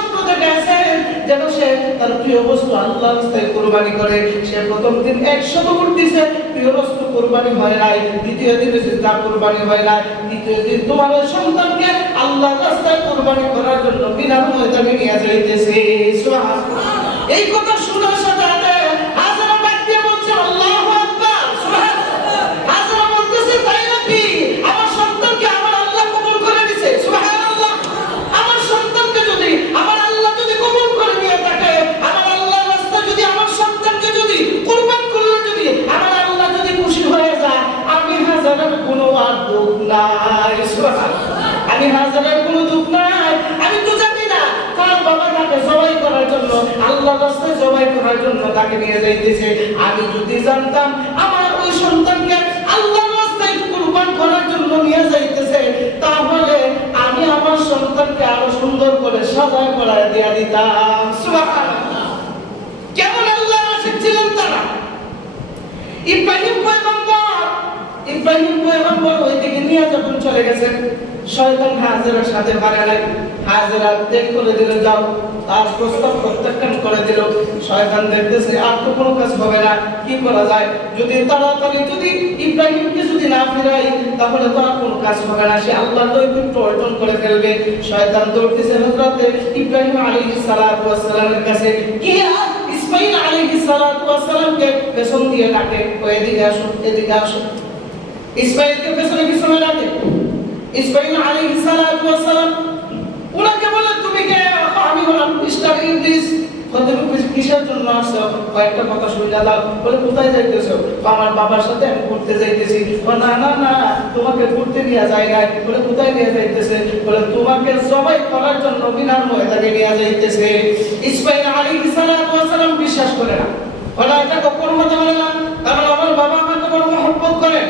স্বপ্ন দেখেছেন যেন সে তার প্রিয় বস্তু আল্লাহর রাস্তায় কুরবানি করে। সে প্রথম দিন 100 উট দিছে, প্রিয় বস্তু কুরবানি হয় নাই। দ্বিতীয় দিন সেটা কুরবানি হয় নাই। তৃতীয় দিন তোমার সন্তানকে আল্লাহর রাস্তায় কুরবানি করার জন্য বিরাট ময়দানে নিয়ে যাইতেছে। সুবহানাল্লাহ। এই কথা শোনার সাথে সাথে হাজরা ডাক দিয়ে বলছে আল্লাহু আকবার। সুবহানাল্লাহ। হাজরা বলতেছে তাই নাকি? আমার সন্তানকে আমার আল্লাহ কবুল করে নিছে। সুবহানাল্লাহ। আমার সন্তানকে যদি আমার আল্লাহ যদি কবুল করে নিয়ে থাকে, আমার আল্লাহর রাস্তায় যদি আমার সন্তানকে যদি কুরবান করলে যদি আমার আল্লাহ যদি খুশি হয়ে যায়, আমি হাজারের কোনো আর দুঃখ নাই। সুবহানাল্লাহ। আমি হাজারের কোনো দুঃখ নাই। আমি তো জানি না কার বাবা তাকে জবাই করার জন্য আল্লাহর রাস্তায় জবাই করার জন্য তাকে নিয়ে যাইতেছে। আমি যদি জানতাম আমার ওই সন্তানকে আল্লাহর রাস্তায় কুরবান করার জন্য নিয়ে যাইতেছে, তাহলে আমি আমার সন্তানকে আরো সুন্দর করে সাজায় পরায় দিয়ে দিতাম। সুবহানাল্লাহ। কেমন আল্লাহ আশিক ছিলেন তারা। ইব্রাহিম পয়গম্বর ওইদিকে নিয়ে যখন চলে গেছেন, শয়তান হাজেরার সাথে পারে নাই। হাজেরা ত্যাগ করে দিল, যাও। তার প্রস্তাব প্রত্যাখ্যান করে দিল। শয়তান দেখতেছে আর তো কোনো কাজ হবে না, কি করা যায়? যদি তাড়াতাড়ি যদি ইব্রাহিমকে যদি না ফিরাই, তাহলে তো আর কোনো কাজ হবে না, সে আল্লাহর নৈকট্য অর্জন করে ফেলবে। শয়তান দৌড়তেছে হযরতে ইব্রাহিম আলাইহিস সালাতু ওয়াস সালামের কাছে, গিয়া ইসমাঈল আলাইহিস সালাতু ওয়াস সালামকে পেছন দিয়ে ডাকে, এদিকে আসো, এদিকে আসো। ইসমাঈলকে পেছনে পেছনে ডাকে। ইসমাঈল আলাইহিস সালাতু ওয়াস সালাম উনাকে বলে, তুমি কে? আমি হলাম মিস্টার ইবলিস। কতটুকু কিসের জন্য আসছো? কয়েকটা কথা শুনে দাও। বলে, কোথায় যাইতেছো? আমার বাবার সাথে আমি ঘুরতে যাইতেছি। না না না, তোমাকে ঘুরতে নিয়ে যায় না। বলে, কোথায় নিয়ে যাইতেছে? বলে, তোমাকে জবাই করার জন্য বিনার ময়দানে নিয়ে যাইতেছে। ইসমাঈল আলাইহিস সালাতু ওয়াস সালাম বিশ্বাস করে না। বলে, এটা কখনো হতে পারে না, কারণ আমার বাবা আমাকে বড় মহব্বত করে।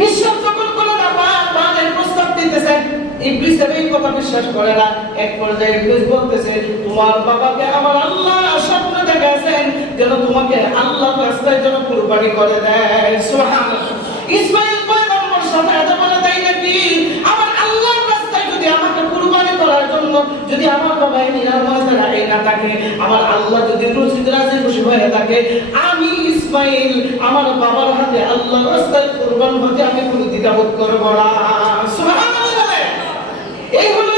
বিশ্বাস যখন করে না, বাবার প্রস্তাব দিতেছেন, ইবলিস এই কথা বিশ্বাস করে না। এক পর্যায়ে ইবলিস বলতেছে, তোমার বাবাকে আমার আল্লাহ স্বপ্নে দেখাছেন যেন তোমাকে আল্লাহর রাস্তায় যেন কুরবানি করে দেয়। সুবহানাল্লাহ। ইসমাঈল পয়গম্বর সাথে বলে, তাই নাকি? আমার আল্লাহর রাস্তায় যদি আমাকে কুরবানি করার জন্য যদি আমার বাবা এই ময়দানে না থাকে, আমার আল্লাহ যদি রাজি খুশি হয়ে থাকে, আমি ইসমাঈল আমার বাবার হাতে আল্লাহর রাস্তায় কুরবান হতে আমি কোনো দ্বিধাবোধ করব না। সুবহানাল্লাহ। এই হলো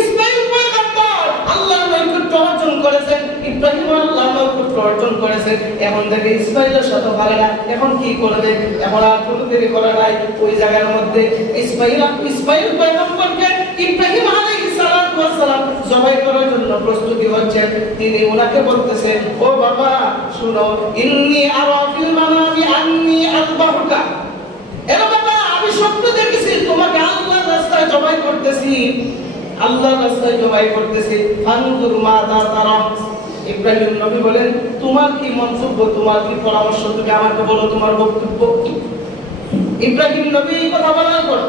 ইসমাঈল পয়গম্বর আল্লাহর নৈকট্য অর্জন করেছেন। ইব্রাহিম আল্লাহর নৈকট্য অর্জন করেছেন। এখন থেকে ইসমাঈলের সাথে ভালো না। এখন কি করবে? এখন আর কোনো দেরি করা নাই। ওই জায়গার মধ্যে ইসমাঈল পয়গম্বরকে ইব্রাহিম আলাইহিস সালাতু ওয়াস সালাম জবাই করার জন্য প্রস্তুতি হচ্ছেন। তিনি ওনাকে বলতেছেন, ও বাবা শুনো, ইন্নী আরা ফিল মানামি আন্নী আযবাহুকা। এ বাবা, আমি স্বপ্ন দেখেছি তোমাকে আল্লাহর রাস্তায় জবাই করতেছি, আল্লাহর রাস্তায় জবাই করতেছি। ফানজুর মাযা তারা। ইব্রাহিম নবী বলেন, তোমার কি মন্তব্য, তোমার কি পরামর্শ, তুমি আমাকে বলো তোমার বক্তব্য। ইব্রাহিম নবী কথা বলার পর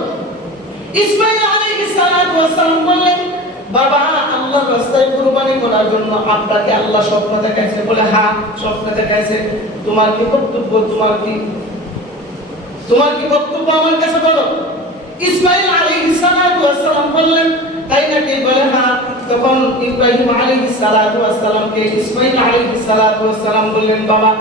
ইসমাঈল আলাইহিস সালাতু ওয়াস সালাম বললেন, বাবা আল্লাহর রাস্তায় কুরবানি করার জন্য আপনাকে আল্লাহ স্বপ্ন দেখাইছে। বলে, হ্যাঁ স্বপ্ন দেখাইছে। তোমার কি বক্তব্য, তোমার কি বক্তব্য আমার কাছে বলো। ইসমাঈল আলাইহিস সালাতু ওয়াস সালাম বললেন, তাই নাকি? বলে, হ্যাঁ। তখন ইব্রাহিম আলাইহিস সালাতু ওয়াস সালামকে ইসমাঈল আলাইহিস সালাতু ওয়াস সালাম বললেন, বাবা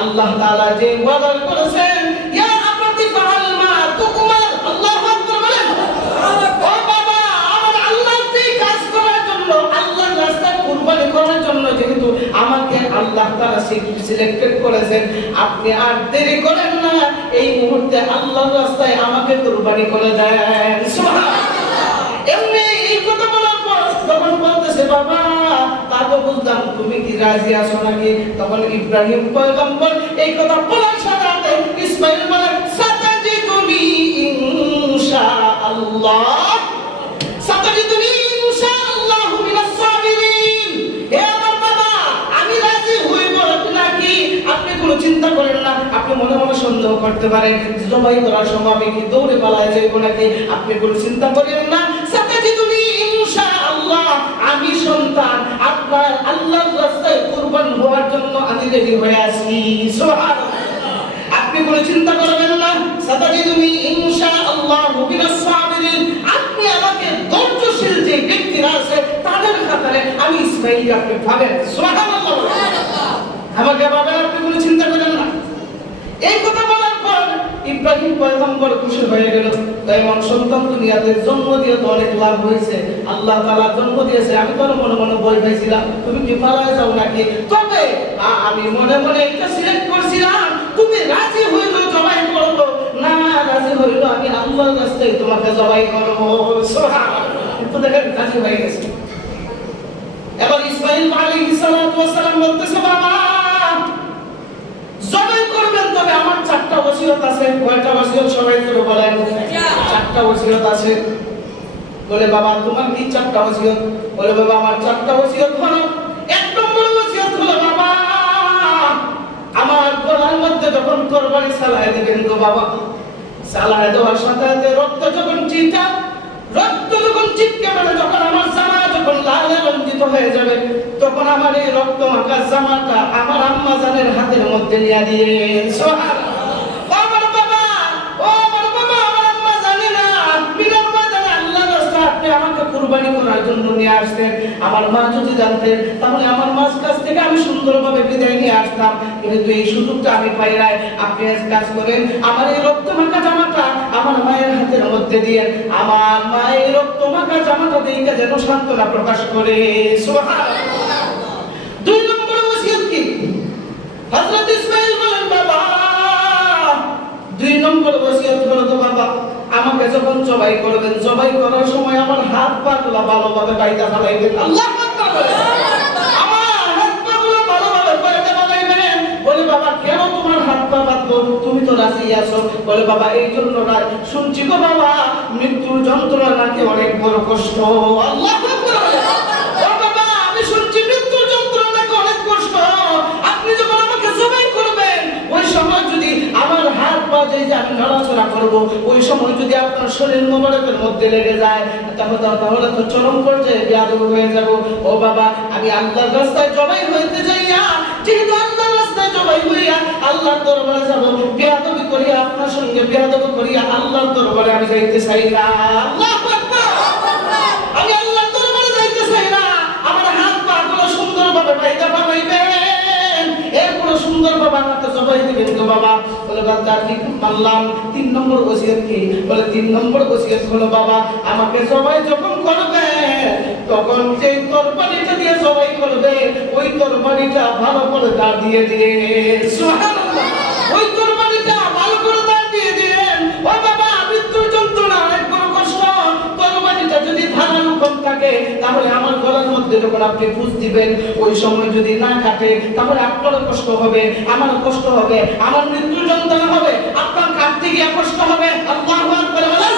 আল্লাহ তাআলা যে ওয়াদা করেছেন, ইয়া আবাতি ফাআল মা তুকমার। আল্লাহু আকবার বলেন। ও বাবা, আমার আল্লাহ যে কাজ করার জন্য আল্লাহর রাস্তায় কুরবানি করার জন্য যেহেতু আমাকে আল্লাহ তাআলা সিলেক্টেড করেছেন, আপনি আর দেরি করেন না, এই মুহূর্তে আল্লাহর রাস্তায় আমাকে কুরবানি করে দেন। সুবহানাল্লাহ। এমনি এই কথা বলার পর তখন বলতেছে, বাবা তা তো বুঝলাম, তুমি কি রাজি আছো নাকি? তখন ইব্রাহিম পয়গম্বর এই কথা বলার সাথে সাথে ইসমাঈল বলেন, সাতাজিদুনি ইনশাআল্লাহ, সাতাজিদুনি ইনশাআল্লাহু মিনাস সাবিরিন। হে আমার বাবা, আমি রাজি হইব নাকি আপনি কোনো চিন্তা করেন না। আপনি মনে মনে সন্দেহ করতে পারেন জবাই করার সময় আমি কি দৌড়ে পালায় যাইব নাকি, আপনি কোনো চিন্তা করেন না। সাতাজিদুনি ইনশাআল্লাহ, আমি সন্তান আপনার আল্লাহর রাস্তায় কুরবান হওয়ার জন্য আমি রেডি হয়ে আছি। সুবহানাল্লাহ। আপনি কোনো চিন্তা করবেন না। সাতাজিদুনি ইনশাআল্লাহু মিনাস সাবিরিন। আপনি আমাকে ধৈর্যশীল যে ব্যক্তিরা আছে ইসমাঈলকে আপনি ভাবেন। সুবহানাল্লাহ। আমাকে ভাবেন, আপনি কোনো চিন্তা করেন না। এই কথা বলার পর ইব্রাহিম পয়গম্বর খুশি হয়ে গেল। এমন সন্তান দুনিয়াতে জন্ম দিয়ে তো অনেক লাভ হয়েছে, আল্লাহ তাআলা জন্ম দিয়েছে। আমি তো মনে মনে ভয় পাইছিলাম তুমি কি পালায় যাও নাকি, তবে আমি মনে মনে এটা সিলেক্ট করছিলাম তুমি রাজি হইলো জবাই করবো, না রাজি হইলো আমি আল্লাহর রাস্তায় তোমাকে জবাই করবো। সুবহানাল্লাহ। কিন্তু দেখেন রাজি হয়ে গেছে। এবার ইসমাঈল আলাইহিস সালাতু ওয়াস সালাম বলতেছে বাবা জবাই করবেন, তবে আমার চারটা ওসিয়ত আছে। কয়টা ওসিয়ত সবাই করে বলেন? চারটা ওসিয়ত আছে। বলে বাবা তোমার কি চারটা ওসিয়ত? বলে বাবা আমার চারটা ওসিয়ত হলো, এক নম্বর ওসিয়ত হলো বাবা আমার গলার মধ্যে যখন তরবারি চালায় দিবেন গো বাবা, চালায় দেওয়ার সাথে সাথে রক্ত যখন চিটকে মানে যখন আমার জামা যখন লালে রঞ্জিত হয়ে যাবে, তখন আমার এই রক্ত মাখা জামাটা আমার আম্মা জানের হাতের মধ্যে নিয়ে দিয়ে সুবহানাল্লাহ। আমার বাবা আমার আম্মা জানে না বিনা বাদানে আল্লাহর রাস্তায় আপনি আমাকে কুরবানি করার জন্য নিয়ে আসতেন। আমার মা যদি জানতেন তাহলে আমার মার কাছ থেকে আমি সুন্দরভাবে বিদায় নিয়ে আসতাম, কিন্তু এই সুযোগটা আমি পাই নাই। আপনি এক কাজ করেন, আমার এই রক্ত মাখা জামাটা আমার মায়ের হাতের মধ্যে দিয়ে আমার মায়ের রক্ত মাখা জামাটা দেখে যেন সান্ত্বনা প্রকাশ করে। সুবহানাল্লাহ। দুই নম্বর ওসিয়ত কি? হযরত ইসমাঈল বলেন বাবা দুই নম্বর ওসিয়ত হলো তো বাবা আমাকে যখন জবাই করবেন, জবাই করার সময় আমার হাত পা গুলো ভালোভাবে বাইদা ফেলাইবেন। আল্লাহু আকবার। আমার হাত পা গুলো ভালোভাবে বাইদা ফেলাইবেন। বলে বাবা কেন তোমার হাত পা বাঁধবো, তুমি তো রাজি আছো? বলে বাবা এই জন্য না, শুনছি গো বাবা মৃত্যুর যন্ত্রণা নাকি অনেক বড় কষ্ট। আল্লাহু আকবার। ও বাবা আমি শুনছি মৃত্যুর যন্ত্রণা নাকি অনেক কষ্ট। আপনি যখন আমাকে জবাই করবেন ওই সময় যদি আমার হাত পা যে আমি নড়াচড়া করব, ওই সময় যদি আপনার শরীর মোবারকের মধ্যে লেগে যায় তাহলে তো চরম পর্যায়ে বেয়াদব হয়ে যাব। ও বাবা আমি আল্লাহর রাস্তায় জবাই হইতে যাইয়া, যেহেতু আল্লাহর রাস্তায় জবাই হইয়া আল্লাহর দরবারে যাব, বেয়াদবি করিয়া আপনার সঙ্গে বেয়াদবি করিয়া আল্লাহর দরবারে আমি যাইতে চাই না। আল্লাহু আকবার। আমি আল্লাহর দরবারে যাইতে চাই না। আমার হাত পা গুলো সুন্দরভাবে বাইদা পাইবেন, এরপরে সুন্দরভাবে আমাকে জবাই দিবেন গো বাবা। বলে বাবা ঠিক মানলাম। তিন নম্বর ওসিয়ত কি? বলে তিন নম্বর ওসিয়ত হলো বাবা আমাকে জবাই যখন করবে তখন যে তরবারিটা দিয়ে জবাই করবে ওই তরবারিটা ভালো করে দাঁড় দিয়ে দিবেন। সুবহানাল্লাহ। ওই তরবারিটা ভালো করে দাঁড় দিয়ে দিবেন। ও বাবা মৃত্যুর যন্ত্রণা অনেক বড় কষ্ট। তরবারিটা যদি ধারালো কম থাকে তাহলে আমার গলার মধ্যে যখন আপনি ফুঁস দিবেন ওই সময় যদি না কাটে তাহলে আপনারও কষ্ট হবে, আমারও কষ্ট হবে, আমার মৃত্যুর যন্ত্রণা হবে, আপনার কাটতে গিয়ে কষ্ট হবে। আল্লাহু আকবার বলেন।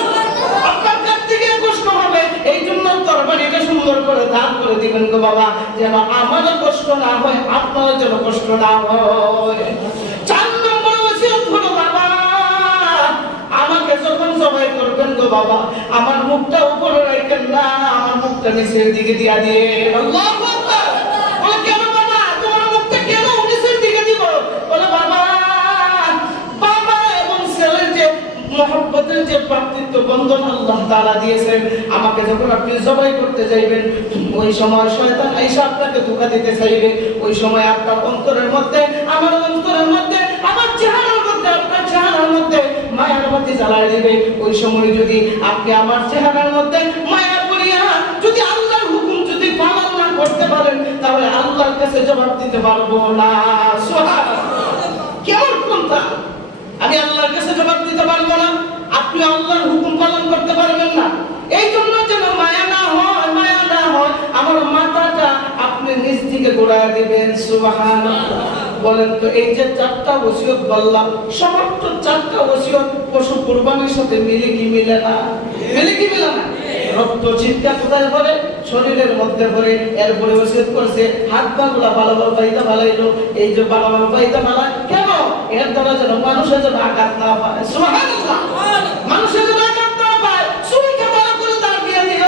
আপনার কাটতে গিয়ে কষ্ট হবে, এই জন্য তরবারিটা সুন্দর করে দাঁড় করে দিবেন গো বাবা, যেন আমারও কষ্ট না হয়, আপনারও যেন কষ্ট না হয়। চার নম্বর ওসিয়ত হলো বাবা আমাকে যখন জবাই করবেন গো বাবা আমার মুখটা উপরে রাখেন না, আমার মুখটা নিচের দিকে দিয়া দিয়ে। আল্লাহু আকবার। বলে কেন বাবা তোমার মুখটা কেন নিচের দিকে দিব? বলে বাবা এবং ছেলের যে মহব্বতের যে প্রাপ্তিত্ব বন্ধন আল্লাহ তাআলা দিয়েছেন, আমাকে যখন আপনি জবাই করতে যাইবেন ওই সময় শয়তান আইসা আপনাকে ধোঁকা দিতে চাইবে। ওই সময় আপনার অন্তরের মধ্যে আমার অন্তরের মধ্যে আমার চেহারার মধ্যে আপনার চেহারার মধ্যে মায়ার বাতি জ্বালায় দিবে। ওই সময় যদি আপনি আমার চেহারার মধ্যে মায়া করিয়া যদি আল্লাহর হুকুম যদি পালন না করতে পারেন তাহলে আল্লাহর কাছে জবাব দিতে পারবো না। সুবহানাল্লাহ। কেমন কথা? আমি আল্লাহর কাছে জবাব দিতে পারবো না, আপনি আল্লাহর হুকুম পালন করতে পারবেন না। এই জন্য যেন মায়া না হয়, মায়া না হয় আমার মাথাটা আপনি নিচ থেকে ঘোরায় দিবেন। সুবহানাল্লাহ। বলেন তো এই যে চারটা ওসিয়ত বললাম সমস্ত চারটা ওসিয়ত পশু কুরবানির সাথে মিলে কি মিলে না? মিলে কি মিলে না? রক্ত চিৎকার কোথায় করে? শরীরের মধ্যে করে। এরপরে ওসিয়ত করছে হাত পা গুলা ভালোভাবে বাইদা ফেলাইলো। এই যে ভালোভাবে বাইদা ফেলায় কেন? এর দ্বারা যেন মানুষের যেন আঘাত না পায়। সুবহানাল্লাহ। মানুষের যেন আঘাত না পায়, ছুরিটা ভালো করে দাঁড় দিয়ে দিল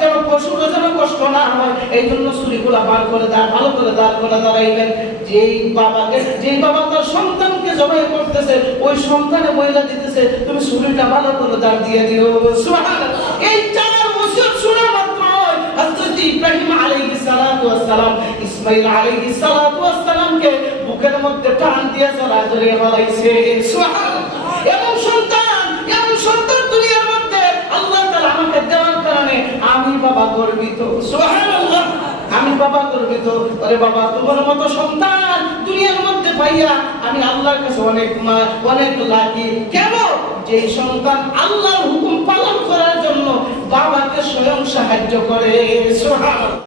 যেন পশুরও যেন কষ্ট না হয়। এই জন্য ছুরিগুলা বার করে ভালো করে দাঁড় করে দাঁড়াইবেন। যেই বাবা তার সন্তানকে জবাই করতেছে ওই সন্তানে মহিলা দিতেছে তুমি ছুরিটা ভালো করে দাঁড় দিয়ে দিও। সুবহানাল্লাহ। এই চার ওসিয়ত শোনা মাত্র হযরত ইব্রাহিম আলাইহিস সালাতু ওয়াস সালাম ইসমাঈল আলাইহিস সালামকে বুকের মধ্যে টান দিয়ে জড়ায় ধরে বলাইছে সুবহানাল্লাহ। এমন সন্তান দুনিয়ার মধ্যে আল্লাহ তাআলা আমাকে দেওয়ার কারণে আমি বাবা গর্বিত সুবহানাল্লাহ। আমি বাবা গর্বিত। আরে বাবা, তোমার মতো সন্তান দুনিয়ার মধ্যে পাইয়া আমি আল্লাহর কাছে অনেক লাকি। কেন? যে সন্তান আল্লাহর হুকুম পালন করার জন্য বাবাকে স্বয়ং সাহায্য করে সুবহানাল্লাহ।